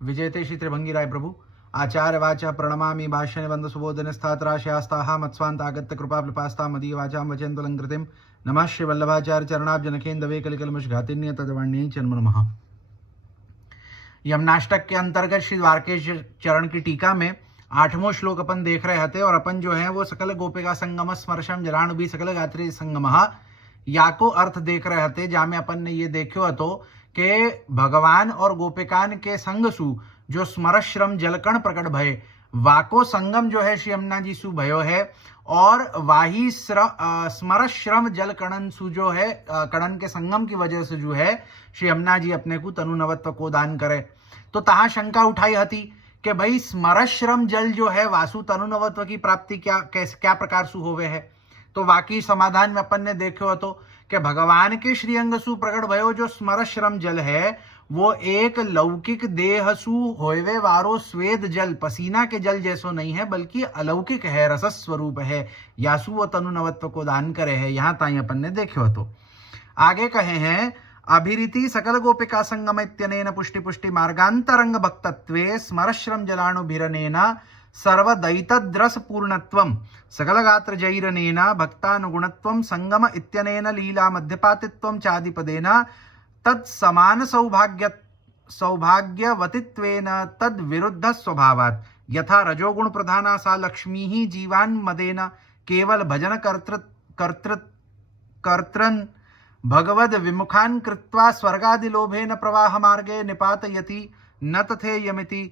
विजयते श्री त्रिभंगी राय प्रभु आचार्य वाचा प्रणमामि भाष्य निबंध सुबोधन स्थात्राशयास्ताः मत्स्वान्तागत्य कृपा प्लपास्ता मदीय वाचां वचनतुलंकृतिं नमः श्री वल्लभाचार्य चरणाब्जनखेन्दवे कलिकलमशघातिन्य तदवण्ये चन्म नमः। यमनाष्टक के अंतर्गत श्री द्वारकेश चरण की टीका में 8वां श्लोक अपन देख रहे थे और अपन जो है वो सकल गोपिका संगम स्मर्शम जलाणुभि सकल गात्री संगम या को अर्थ देख रहे थे, जहाँ में अपन ने ये देखो तो कि भगवान और गोपिकान के संग सु जो स्मरश्रम जलकण प्रकट भय वाको संगम जो है श्री यमुना जी सु भयो है और वाही स्मरश्रम जल कणन सु जो है कणन के संगम की वजह से जो है श्री यमुना जी अपने को तनु नवत्व को दान करे। तो तहां शंका उठाई हती कि भाई स्मरश्रम जल जो है वासु तनु नवत्व की प्राप्ति क्या प्रकार सु होवे है। तो वाकई समाधान में अपन ने देखो तो कि भगवान के श्रीअंग सु प्रकट भयो जो स्मरश्रम जल है वो एक लौकिक देह सु होवे वारो स्वेद जल पसीना के जल जैसो नहीं है, बल्कि अलौकिक है, रसस स्वरूप है, यासु वो तनु नवत्व को दान करे है। यहां ताई अपन ने देखो तो आगे कहे हैं अभिरीति सकल गोपिका संगम इत्यनेन पुष्टि पुष्टि मार्गांतरंग भक्तत्वे स्मरश्रम जलाणुभिरनेन सर्वदैतद्रस पूर्णत्वम सकल गात्र जैरनेन भक्तानुगुणत्वम संगम इत्यनेन लीला मध्यपातित्वम चादिपदेन तत्समान सौभाग्यवतित्वेन तद विरुद्ध स्वभावात् यथा रजोगुण प्रधाना सा लक्ष्मी ही जीवान मदेन केवल भजन कर्तृन भगवद विमुखान कृत्वा स्वर्गादि लोभेन प्रवाह मार्गे निपातयति न तथेयमिति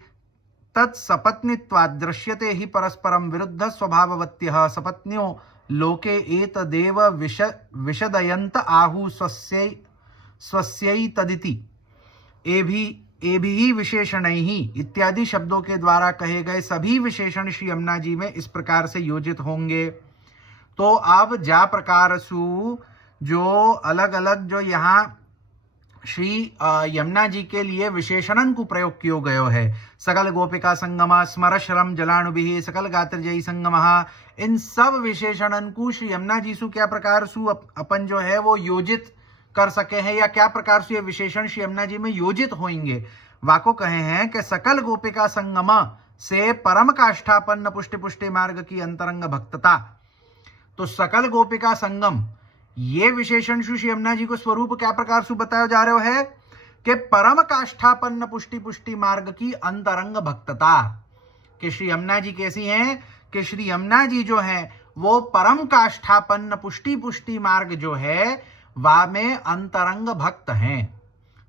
तत्सपत्नीत्वात् दृश्यते ही परस्परम विरुद्ध स्वभाववत्यः सपत्न्यो लोके एतदेव विशदयन्त आहु स्वस्यै तदिति एभिः विशेषणैः इत्यादि शब्दों के द्वारा कहे गए सभी विशेषण श्री यमुना जी में इस प्रकार से योजित होंगे। तो अब जा प्रकार सु जो अलग अलग जो यहाँ श्री यमुना जी के लिए विशेषणन को प्रयोग किया गयो है, सकल गोपिका संगम स्मरश्रम जलाणुभिः सकल गात्र जय संगम, इन सब विशेषणन को श्री यमुना जी सु क्या प्रकार सु अपन जो है वो योजित कर सके हैं या क्या प्रकार से ये विशेषण श्री यमुना जी में योजित होंगे। वाको कहे हैं कि सकल गोपिका संगम से परम काष्ठापन्न पुष्टि पुष्टि मार्ग की अंतरंग भक्तता। तो सकल गोपिका संगम ये विशेषण श्री यमुना जी को स्वरूप क्या प्रकार से बताया जा रहा है कि परम काष्ठापन्न पुष्टि पुष्टि मार्ग की अंतरंग भक्तता। कि श्री यमुना जी कैसी हैं कि श्री यमुना जी जो है वो परम काष्ठापन्न पुष्टि पुष्टि मार्ग जो है वा में अंतरंग भक्त हैं।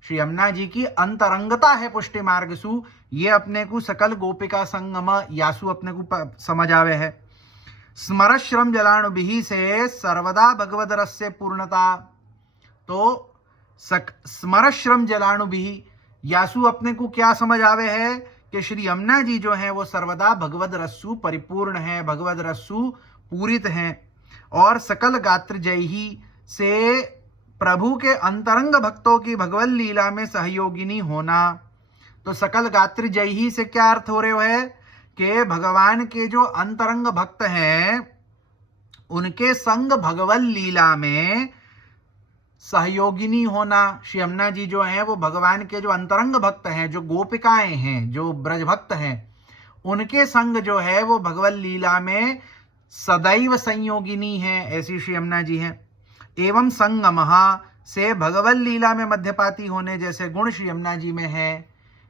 श्री यमुना जी की अंतरंगता है पुष्टि मार्ग सु, ये अपने को सकल गोपिका संगम यासु अपने को समझ आवे है। स्मरश्रम जलाणुभिः से सर्वदा भगवद रस से पूर्णता। तो स्मरश्रम जलाणुभिः यासु अपने को क्या समझ आवे है कि श्री यमुना जी जो है वो सर्वदा भगवद रस्सु परिपूर्ण है, भगवद रस्सु पूरित हैं। और सकल गात्र जयही से प्रभु के अंतरंग भक्तों की भगवत लीला में सहयोगिनी होना। तो सकल गात्र जयही से क्या अर्थ हो रहे है कि भगवान के जो अंतरंग भक्त हैं उनके संग भगवत लीला में सहयोगिनी होना। श्री यमुना जी जो है वो भगवान के जो अंतरंग भक्त हैं, जो गोपिकाएं हैं, जो ब्रज भक्त हैं, उनके संग जो है वो भगवत लीला में सदैव संयोगिनी है, ऐसी श्री यमुना जी हैं। एवं संगमः से भगवत लीला में मध्यपाती होने जैसे गुण श्री यमुना जी में है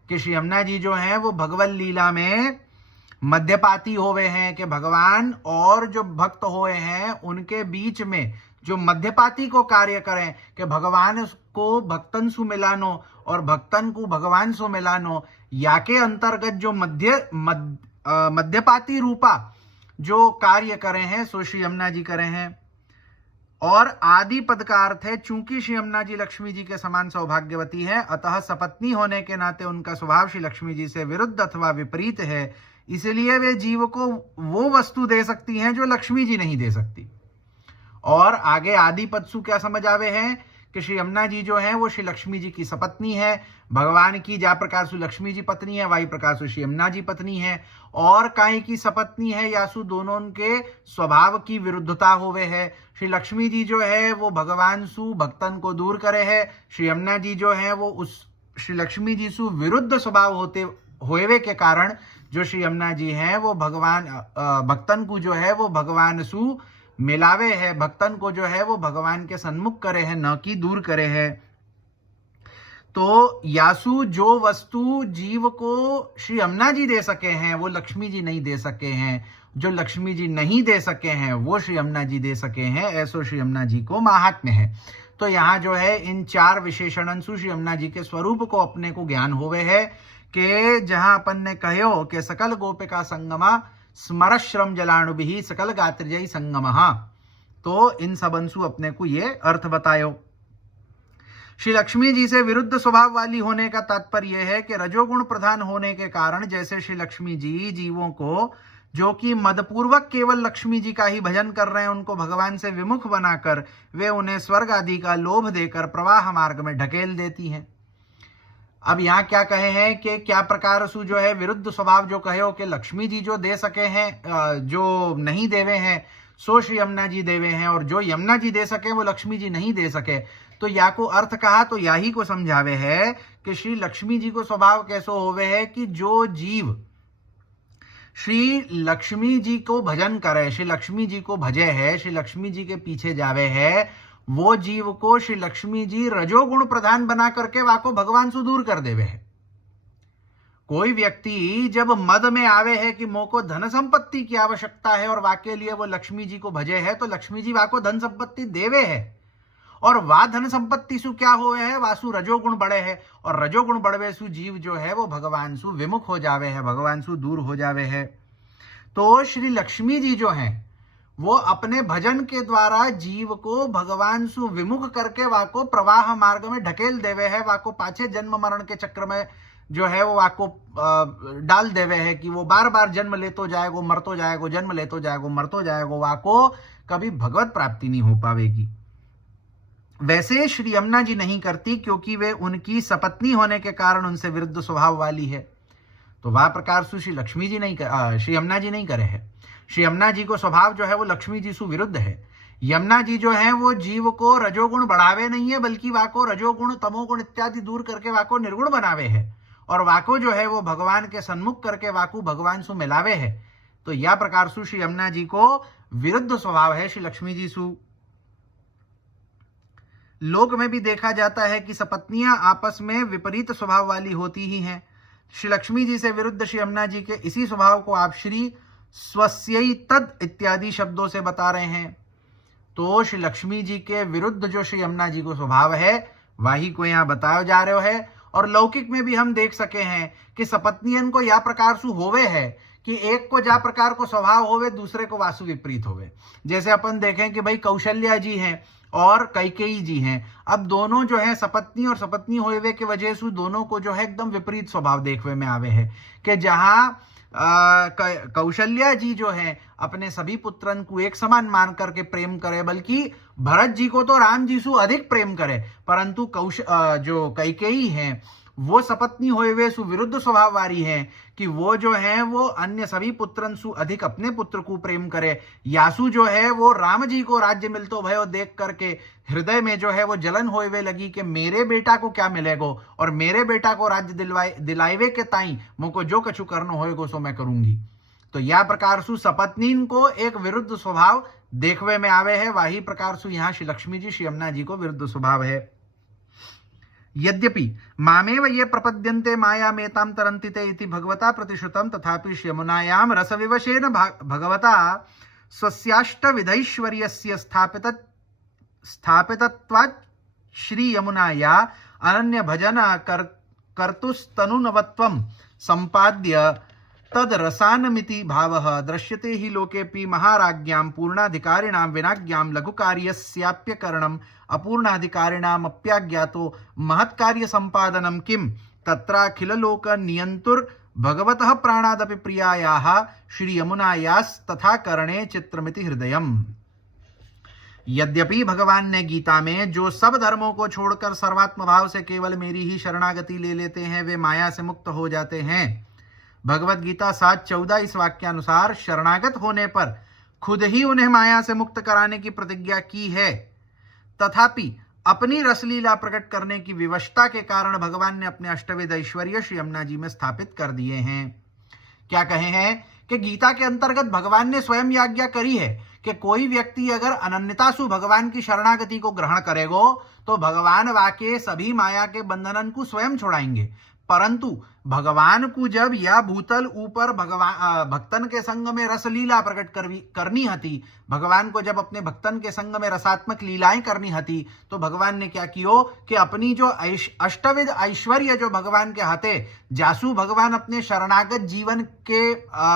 कि श्री यमुना जी जो है वो भगवत लीला में मध्यपाती होवे हैं कि भगवान और जो भक्त होए हैं उनके बीच में जो मध्यपाती को कार्य करें कि भगवान को भक्तन सु मिलानो और भक्तन को भगवान सु मिलानो, या के अंतर्गत जो मध्यपाती रूपा जो कार्य करे हैं सो श्री यमुना जी करे हैं। और आदि पद का अर्थ है चूंकि श्री यमुना जी लक्ष्मी जी के समान सौभाग्यवती है, अतः सपत्नी होने के नाते उनका स्वभाव श्री लक्ष्मी जी से विरुद्ध अथवा विपरीत है, इसलिए वे जीव को वो वस्तु दे सकती हैं जो लक्ष्मी जी नहीं दे सकती। और आगे आदि पद सु क्या समझ आवे हैं कि श्री यमुना जी जो है वो श्री लक्ष्मी जी की सपत्नी है, भगवान की जा प्रकार से लक्ष्मी जी पत्नी है वाही प्रकार से श्री यमुना जी पत्नी है। और काई की सपत्नी है यासु दोनों के स्वभाव की विरुद्धता होवे है। श्री लक्ष्मी जी जो है वो भगवान सु भक्तन को दूर करे है, श्री यमुना जी जो है वो उस श्री लक्ष्मी जी सु विरुद्ध स्वभाव होते होवे के कारण जो श्री यमुना जी हैं वो भगवान भक्तन को जो है वो भगवान सु मिलावे है, भक्तन को जो है वो भगवान के सन्मुख करे है, न कि दूर करे है। तो यासु जो वस्तु जीव को श्री यमुना जी दे सके हैं वो लक्ष्मी जी नहीं दे सके हैं, जो लक्ष्मी जी नहीं दे सके हैं वो श्री यमुना जी दे सके हैं, ऐसो श्री यमुना जी को महात्म्य है। तो यहाँ जो है इन 4 विशेषणन सु श्री यमुना जी के स्वरूप को अपने को ज्ञान होवे है कि जहां अपन ने कहो कि सकल गोपिका संगमा स्मर श्रम जलाणु भी सकल गात्रिजय संगमहा, तो इन सबंसु अपने को ये अर्थ बतायो। श्री लक्ष्मी जी से विरुद्ध स्वभाव वाली होने का तात्पर्य यह है कि रजोगुण प्रधान होने के कारण जैसे श्री लक्ष्मी जी जीवों को जो कि मदपूर्वक केवल लक्ष्मी जी का ही भजन कर रहे हैं उनको भगवान से विमुख बनाकर वे उन्हें स्वर्ग आदि का लोभ देकर प्रवाह मार्ग में ढकेल देती हैं। अब यहाँ क्या कहे हैं कि क्या प्रकार सु जो है विरुद्ध स्वभाव जो कहे कि लक्ष्मी जी जो दे सके हैं जो नहीं देवे हैं सो श्री यमुना जी देवे हैं, और जो यमुना जी दे सके वो लक्ष्मी जी नहीं दे सके। तो या को अर्थ कहा तो यही को समझावे है कि श्री लक्ष्मी जी को स्वभाव कैसो होवे है कि जो जीव श्री लक्ष्मी जी को भजन करे, श्री लक्ष्मी जी को भजे है, श्री लक्ष्मी जी के पीछे जावे है, वो जीव को श्री लक्ष्मी जी रजोगुण प्रधान बना करके वाको भगवान से दूर कर देवे है। कोई व्यक्ति जब मद में आवे है कि मोको धन संपत्ति की आवश्यकता है और वाके लिए वो लक्ष्मी जी को भजे है, तो लक्ष्मी जी वाको धन संपत्ति देवे है, और वा धन संपत्ति सु क्या होवे है, वासु रजोगुण बढ़े है, और रजोगुण बढ़वे सु जीव जो है वो भगवान सु विमुख हो जावे है, भगवान सु दूर हो जावे है। तो श्री लक्ष्मी जी जो हैं वो अपने भजन के द्वारा जीव को भगवान सु विमुख करके वाको प्रवाह मार्ग में ढकेल देवे है, वाको पाछे जन्म मरण के चक्र में जो है वो वाको डाल देवे है कि वो बार बार जन्म लेतो जाएगो मरतो जाएगो, जन्म लेतो जाएगो मरतो जाएगो, वाको कभी भगवत प्राप्ति नहीं हो पावेगी। वैसे श्री यमुना जी नहीं करती क्योंकि वे उनकी सपत्नी होने के कारण उनसे विरुद्ध स्वभाव वाली है। तो वह प्रकार से श्री लक्ष्मी जी नहीं श्री यमुना जी नहीं करे है। श्री यमुना जी को स्वभाव जो है वो लक्ष्मी जी से विरुद्ध है। यमुना जी जो है वो जीव को रजोगुण बढ़ावे नहीं है, बल्कि वाको रजोगुण तमोगुण इत्यादि दूर करके वाको निर्गुण बनावे है, और वाको जो है वो भगवान के सन्मुख करके वाको भगवान सु मिलावे है। तो यह प्रकार से श्री यमुना जी को विरुद्ध स्वभाव है श्री लक्ष्मी जी सु। लोक में भी देखा जाता है कि सपत्नियां आपस में विपरीत स्वभाव वाली होती ही हैं। श्री लक्ष्मी जी से विरुद्ध श्री यमुना जी के इसी स्वभाव को आप श्री स्वस्यै तद इत्यादि शब्दों से बता रहे हैं। तो श्री लक्ष्मी जी के विरुद्ध जो श्री यमुना जी को स्वभाव है वही को यहाँ बताया जा रहे है। और लौकिक में भी हम देख सके हैं कि सपत्नियन को या प्रकार सु होवे है कि एक को जा प्रकार को स्वभाव होवे दूसरे को वासु विपरीत होवे। जैसे अपन देखें कि भाई कौशल्या जी हैं और कैकेयी जी हैं, अब दोनों जो है सपत्नी और सपत्नी होवे के वजह से दोनों को जो है एकदम विपरीत स्वभाव देखने में आवे है कि जहां कौशल्या जी जो है अपने सभी पुत्रन को एक समान मान करके प्रेम करे, बल्कि भरत जी को तो राम जी से अधिक प्रेम करे, परंतु जो कैकेयी हैं वो सपत्नी होवे सु विरुद्ध स्वभाव वाली है कि वो जो है वो अन्य सभी पुत्रन सु अधिक अपने पुत्र को प्रेम करे। यासु जो है वो राम जी को राज्य मिलतो भयो देख करके हृदय में जो है वो जलन होवे लगी कि मेरे बेटा को क्या मिलेगो, और मेरे बेटा को राज्य दिलावे के ताई मुझको जो कछु करना होएगो सो मैं करूंगी। तो यह प्रकार सु सपत्नीन को एक विरुद्ध स्वभाव देखवे में आवे है, वही प्रकार सु यहाँ श्री लक्ष्मी जी श्री यमुना जी को विरुद्ध स्वभाव है। यद्यपि मामेव ये प्रपद्यन्ते मायामेतां तरन्ति ते इति भगवता प्रतिश्रुतं, तथापि यमुनायां रसविवशेन भगवता स्वस्याष्टविधैश्वर्यस्य स्थापितत्वात् श्री यमुनाया अनन्य भजन कर्तुस्तनुनवत्वं संपाद्य तद रसानमिति भावः दृश्यते हि लोकेऽपि महाराज्ञां पूर्णाधिकारिणां विनाज्ञां लघुकार्यस्याप्यकरणम् अपूर्णाधिकारिणामप्याज्ञातो महत्कार्य संपादनं किं तत्राखिललोक नियंतुर भगवतः प्राणादपि प्रियायाः श्री यमुनायास्तथा करणे चित्रमिति हृदयम्। यद्यपि भगवान ने गीता में जो सब धर्मों को छोड़कर सर्वात्म भाव से केवल मेरी ही शरणागति ले लेते हैं वे माया से मुक्त हो जाते हैं। भगवत गीता 7:14 इस वाक्यानुसार शरणागत होने पर खुद ही उन्हें माया से मुक्त कराने की प्रतिज्ञा की है। तथापि अपनी रसलीला प्रकट करने की विवशता के कारण भगवान ने अपने अष्टविध ऐश्वर्य श्री यमुना जी में स्थापित कर दिए हैं। क्या कहे हैं कि गीता के अंतर्गत भगवान ने स्वयं ये आज्ञा करी है कि कोई व्यक्ति अगर अनन्यतासु भगवान की शरणागति को ग्रहण करेगो तो भगवान वाके सभी माया के बंधनन को स्वयं छोड़ाएंगे। परंतु भगवान को जब यह भूतल ऊपर भगवान भक्तन के संग में रसलीला प्रकट करनी हती, भगवान को जब अपने भक्तन के संग में रसात्मक लीलाएं करनी हती, तो भगवान ने क्या कियो कि अपनी जो अष्टविध ऐश्वर्य जो भगवान के हाथे जासू भगवान अपने शरणागत जीवन के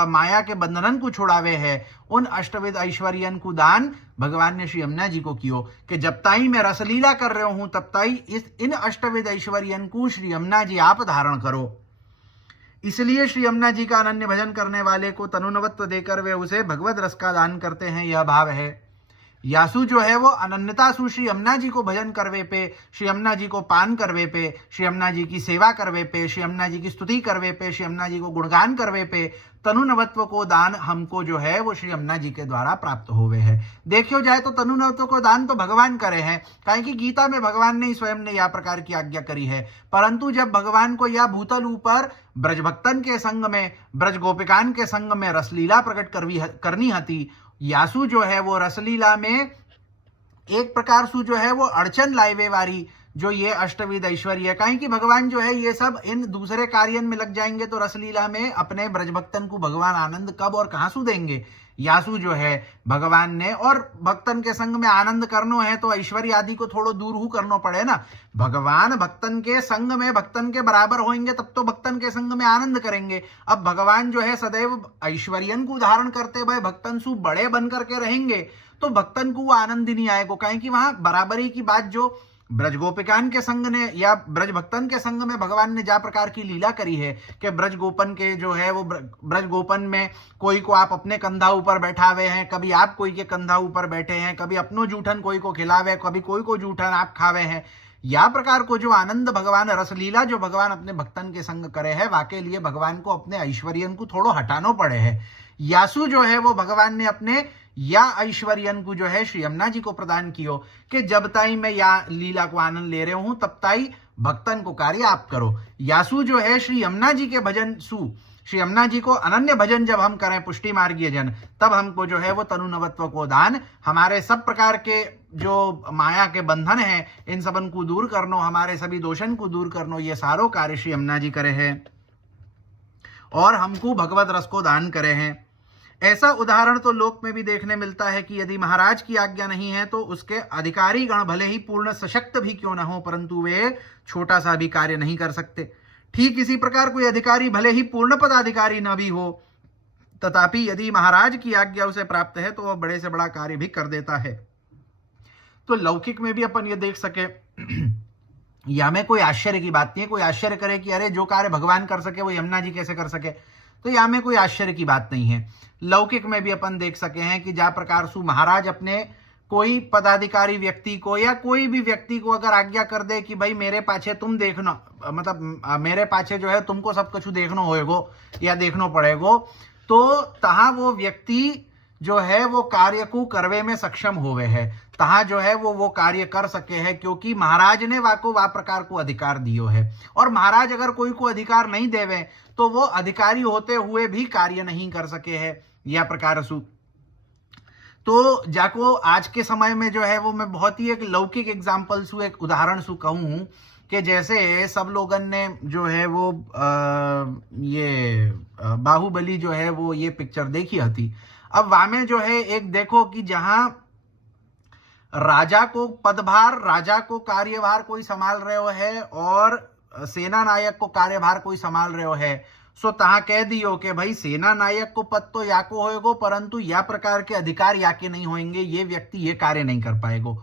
माया के बंधनन को छोड़ावे है, उन अष्टविध ऐश्वर्यन को दान भगवान ने श्री यमुना जी को कियो कि जब ताई मैं रसलीला कर रहा हूं तब ताई इन अष्टविध ऐश्वर्यन को श्री यमुना जी आप धारण करो। इसलिए श्री यमुना जी का अनन्य भजन करने वाले को तनुनवत्व देकर वे उसे भगवत रस का दान करते हैं, यह भाव है। यासु जो है वो अनन्यतासु श्री यमुना जी को भजन करवे पे, श्री यमुना जी को पान करवे पे, श्री यमुना जी की सेवा करवे पे, श्री यमुना जी की स्तुति करवे पे, श्री यमुना जी को गुणगान करवे पे तनुनवत्व को दान हमको जो है वो श्री यमुना जी के द्वारा प्राप्त होवे है। देखियो जाए तो तनुनवत्व को दान तो भगवान करे हैं, काहे कि गीता में भगवान ने स्वयं ने यह प्रकार की आज्ञा करी है। परंतु जब भगवान को यह भूतल ऊपर ब्रजभक्तन के संग में, ब्रज गोपिकान के संग में रसलीला प्रकट करनी हती, यासु जो है वो रसलीला में एक प्रकार सु जो है वो अड़चन लाइवे वारी जो ये अष्टविध ऐश्वर्य, कहीं कि भगवान जो है ये सब इन दूसरे कार्यों में लग जाएंगे तो रसलीला में अपने ब्रजभक्तन को भगवान आनंद कब और कहां सु देंगे। यासु जो है भगवान ने, और भक्तन के संग में आनंद करनो है तो ऐश्वर्य आदि को थोड़ो दूर हु करनो पड़े ना। भगवान भक्तन के संग में भक्तन के बराबर होंगे तब तो भक्तन के संग में आनंद करेंगे। अब भगवान जो है सदैव ऐश्वर्यन को धारण करते भाई भक्तन सु बड़े बन करके रहेंगे तो भक्तन को वो आनंद ही नहीं आएगा, कहीं कि वहां बराबरी की बात जो ब्रज गोपिकान के संग ने या ब्रज भक्तन के संग में भगवान ने जा प्रकार की लीला करी है कि ब्रज गोपन के जो है वो ब्रज गोपन में कोई को आप अपने कंधा ऊपर बैठावे हैं, कभी आप कोई के कंधा ऊपर बैठे हैं, कभी अपनो जूठन कोई को खिलावे, कभी कोई को जूठन आप खावे हैं। या प्रकार को जो आनंद भगवान रसलीला जो भगवान अपने भक्तन के संग करे है, वाके लिए भगवान को अपने ऐश्वर्यन को थोड़ो हटानो पड़े है। यासु जो है वो भगवान ने अपने या ऐश्वर्यन को जो है श्री यमुना जी को प्रदान कियो कि जब ताई मैं या लीला को आनंद ले रहे हूं तब ताई भक्तन को कार्य आप करो। यासु जो है श्री यमुना जी के भजन सु, श्री यमुना जी को अनन्य भजन जब हम करें पुष्टि मार्गीय जन, तब हमको जो है वो तनुनवत्व को दान, हमारे सब प्रकार के जो माया के बंधन हैं इन सबन को दूर करनो, हमारे सभी दोषन को दूर करनो, ये सारो कार्य श्री यमुना जी करे हैं और हमको भगवत रस को दान करे हैं। ऐसा उदाहरण तो लोक में भी देखने मिलता है कि यदि महाराज की आज्ञा नहीं है तो उसके अधिकारी गण भले ही पूर्ण सशक्त भी क्यों न हो, परंतु वे छोटा सा भी कार्य नहीं कर सकते। ठीक इसी प्रकार कोई अधिकारी भले ही पूर्ण पदाधिकारी न भी हो, तथापि यदि महाराज की आज्ञा उसे प्राप्त है तो वह बड़े से बड़ा कार्य भी कर देता है। तो लौकिक में भी अपन ये देख सके या में कोई आश्चर्य की बात नहीं है। कोई आश्चर्य करे कि अरे जो कार्य भगवान कर सके वो यमुना जी कैसे कर सके, तो यहाँ में कोई आश्चर्य की बात नहीं है। लौकिक में भी अपन देख सके हैं कि जा प्रकार सु महाराज अपने कोई पदाधिकारी व्यक्ति को या कोई भी व्यक्ति को अगर आज्ञा कर दे कि भाई मेरे पाछे तुम देखना, मतलब मेरे पाछे जो है तुमको सब कुछ देखना होएगो या देखना पड़ेगो, तो तहां वो व्यक्ति जो है वो कार्य को करवे में सक्षम होवे है, तहां जो है वो कार्य कर सके है, क्योंकि महाराज ने वाको वा प्रकार को अधिकार दियो है। और महाराज अगर कोई को अधिकार नहीं देवे तो वो अधिकारी होते हुए भी कार्य नहीं कर सके है, यह प्रकार सु। तो जाको आज के समय में जो है वो मैं बहुत ही एक लौकिक एग्जाम्पल सु, एक उदाहरण सु कहूं कि जैसे सब लोगन ने जो है वो ये बाहुबली जो है वो ये पिक्चर देखी थी। अब वहां में जो है एक देखो कि जहां राजा को पदभार, राजा को कार्यभार कोई संभाल रहे है और सेना नायक को कार्यभार कोई संभाल रहे है, सो तहां कह दियो कि भाई सेना नायक को पद तो याको होएगो, परंतु या प्रकार के अधिकार याके नहीं होंगे, ये व्यक्ति ये कार्य नहीं कर पाएगो।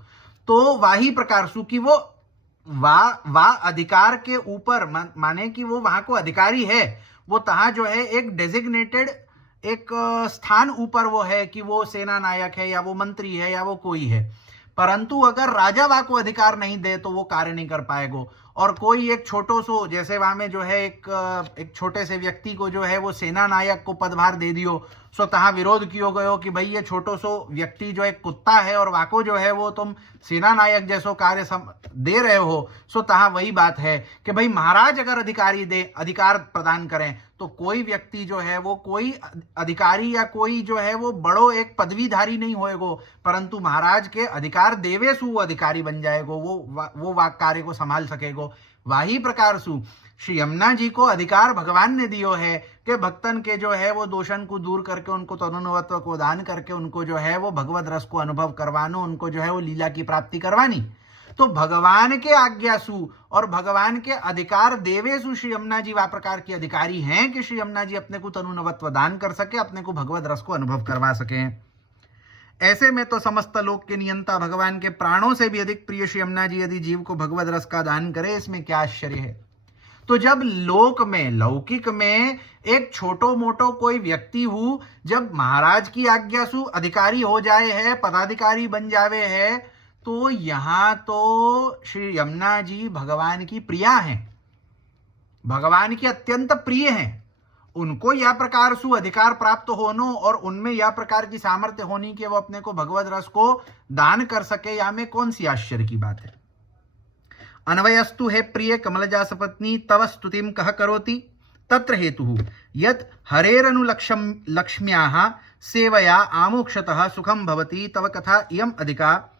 तो वाही प्रकार सु कि वो वा अधिकार के ऊपर माने कि वो वहां को अधिकारी है, वो तहां जो है एक डेजिग्नेटेड एक स्थान ऊपर वो है कि वो सेना नायक है या वो मंत्री है या वो कोई है, परंतु अगर राजा वा को अधिकार नहीं दे तो वो कार्य नहीं कर पाएगो। और कोई एक छोटो सो, जैसे वहां में जो है एक छोटे से व्यक्ति को जो है वो सेना नायक को पदभार दे दियो, सो तहां विरोध कियो गयो कि भाई ये छोटो सो व्यक्ति जो एक कुत्ता है और वाको जो है वो तुम सेना नायक जैसो कार्य दे रहे हो। सो तहां वही बात है कि भाई महाराज अगर अधिकार प्रदान करें तो कोई व्यक्ति जो है वो कोई अधिकारी या कोई जो है वो बड़ो एक पदवीधारी नहीं होएगो, परंतु महाराज के अधिकार देवे सु वो अधिकारी बन जाएगो, वो कार्य को संभाल सकेगो। वही प्रकार सु श्री यमुना जी को अधिकार भगवान ने दियो है कि भक्तन के जो है वो दोषन को दूर करके उनको तरुणवत्व को दान करके उनको जो है वो भगवत रस को अनुभव करवानो, उनको जो है वो लीला की प्राप्ति करवानी। तो भगवान के आज्ञासु और भगवान के अधिकार देवेसु श्री यमुना जी वा प्रकार के अधिकारी हैं कि श्री यमुना जी अपने को तनुनवत्व दान कर सके, अपने को भगवत रस को अनुभव करवा सके। ऐसे में तो समस्त लोक के नियंता भगवान के प्राणों से भी अधिक प्रिय श्री यमुना जी यदि जीव को भगवत रस का दान करे, इसमें क्या आश्चर्य है। तो जब लोक में लौकिक में एक छोटो मोटो कोई व्यक्ति हूं, जब महाराज की आज्ञासु अधिकारी हो जाए है, पदाधिकारी बन जावे है, तो यहां तो श्री यमुना जी भगवान की प्रिया हैं, भगवान की अत्यंत प्रिय हैं। उनको यह प्रकार सु अधिकार प्राप्त होनो और उनमें यह प्रकार की सामर्थ्य होनी कि वो अपने को भगवत रस को दान कर सके, या में कौन सी आश्चर्य की बात है। अन्वयस्तु हे प्रिय कमलजा सपत्नी तव स्तुतिम कह करोति तत्र हेतु यत् हरेरनुलक्ष्यम लक्ष्म्याः सेवया आमोक्षतः सुखम भवति तव कथा इयम अधिका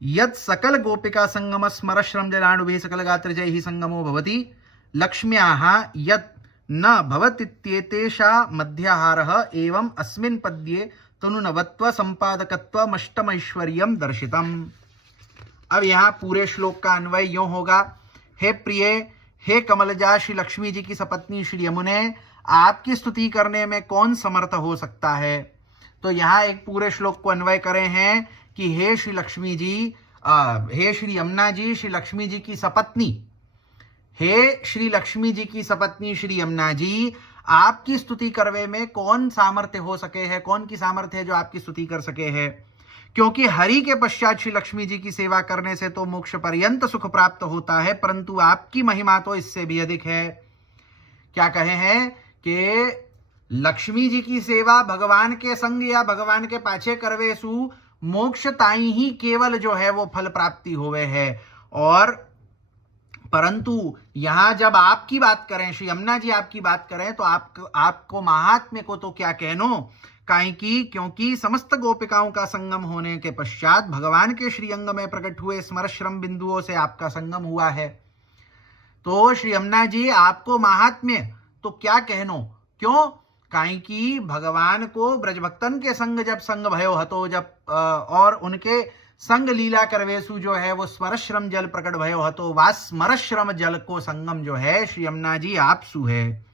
यत् सकल गोपिका संगम स्मरश्रम जलाणुभिः सकल गात्रजय ही संगमो भवति लक्ष्म्याः यत् न भवतीत्येतेषा मध्याहारः एवं अस्मिन् पद्ये तनुनवत्व संपादकत्वमष्टमैश्वर्यं दर्शितम्। अब यहाँ पूरे श्लोक का अन्वय यूं होगा, हे प्रिय, हे कमलजा, श्री लक्ष्मी जी की सपत्नी श्री यमुने, आपकी स्तुति करने में कौन समर्थ हो सकता है। तो यहाँ एक पूरे श्लोक को अन्वय करे हैं कि हे श्री लक्ष्मी जी, हे श्री यमुना जी, श्री लक्ष्मी जी की सपत्नी, हे श्री लक्ष्मी जी की सपत्नी श्री यमुना जी, आपकी स्तुति करवे में कौन सामर्थ्य हो सके है, कौन की सामर्थ्य है जो आपकी स्तुति कर सके है। क्योंकि हरि के पश्चात श्री लक्ष्मी जी की सेवा करने से तो मोक्ष पर्यंत सुख प्राप्त होता है, परंतु आपकी महिमा तो इससे भी अधिक है। क्या कहे हैं कि लक्ष्मी जी की सेवा भगवान के संग या भगवान के पाछे करवे सु मोक्ष ताई ही केवल जो है वो फल प्राप्ति होवे है। और परंतु यहां जब आपकी बात करें, श्री यमुना जी आपकी बात करें, तो आपको महात्म्य को तो क्या कहनो, काहे की क्योंकि समस्त गोपिकाओं का संगम होने के पश्चात भगवान के श्री अंग में प्रकट हुए स्मरश्रम बिंदुओं से आपका संगम हुआ है। तो श्री यमुना जी आपको महात्म्य तो क्या कहनो, क्यों, काहे की भगवान को ब्रजभक्तन के संग जब संग भयो हतो, जब और उनके संग लीला करवेसु जो है वो स्मरश्रम जल प्रकट भयो हतो, वा स्मरश्रम जल को संगम जो है श्री यमुना जी आपसु है,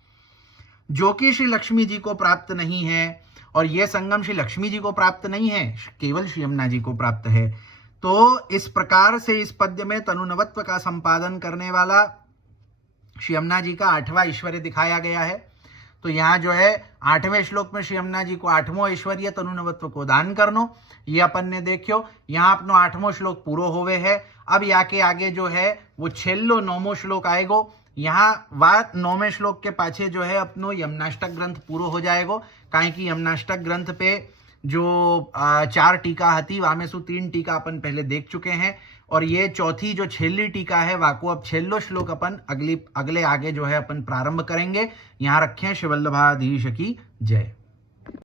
जो कि श्री लक्ष्मी जी को प्राप्त नहीं है। और यह संगम श्री लक्ष्मी जी को प्राप्त नहीं है, केवल श्री यमुना जी को प्राप्त है। तो इस प्रकार से इस पद्य में तनुनवत्व का संपादन करने वाला श्री यमुना जी का 8वां ऐश्वर्य दिखाया गया है। तो यहाँ जो है 8वें श्लोक में श्री यमुना जी को 8वां ऐश्वर्य तनुनवत्व को दान करनो, ये अपन ने देखियो। यहाँ अपनो 8वां श्लोक पूरो होवे है। अब यहाँ के आगे जो है वो 9वां श्लोक आएगो। यहाँ बात 9वें श्लोक के पाछे जो है अपनो यमुनाष्टक ग्रंथ पूरो हो जाएगो, काहे कि यमुनाष्टक ग्रंथ पे जो 4 टीका हती, वामे सु 3 टीका अपन पहले देख चुके हैं, और ये चौथी जो छेली टीका है वाको अब 6 श्लोक अपन अगले आगे जो है अपन प्रारंभ करेंगे। यहाँ रखें। शिवल्लभाधीश की जय।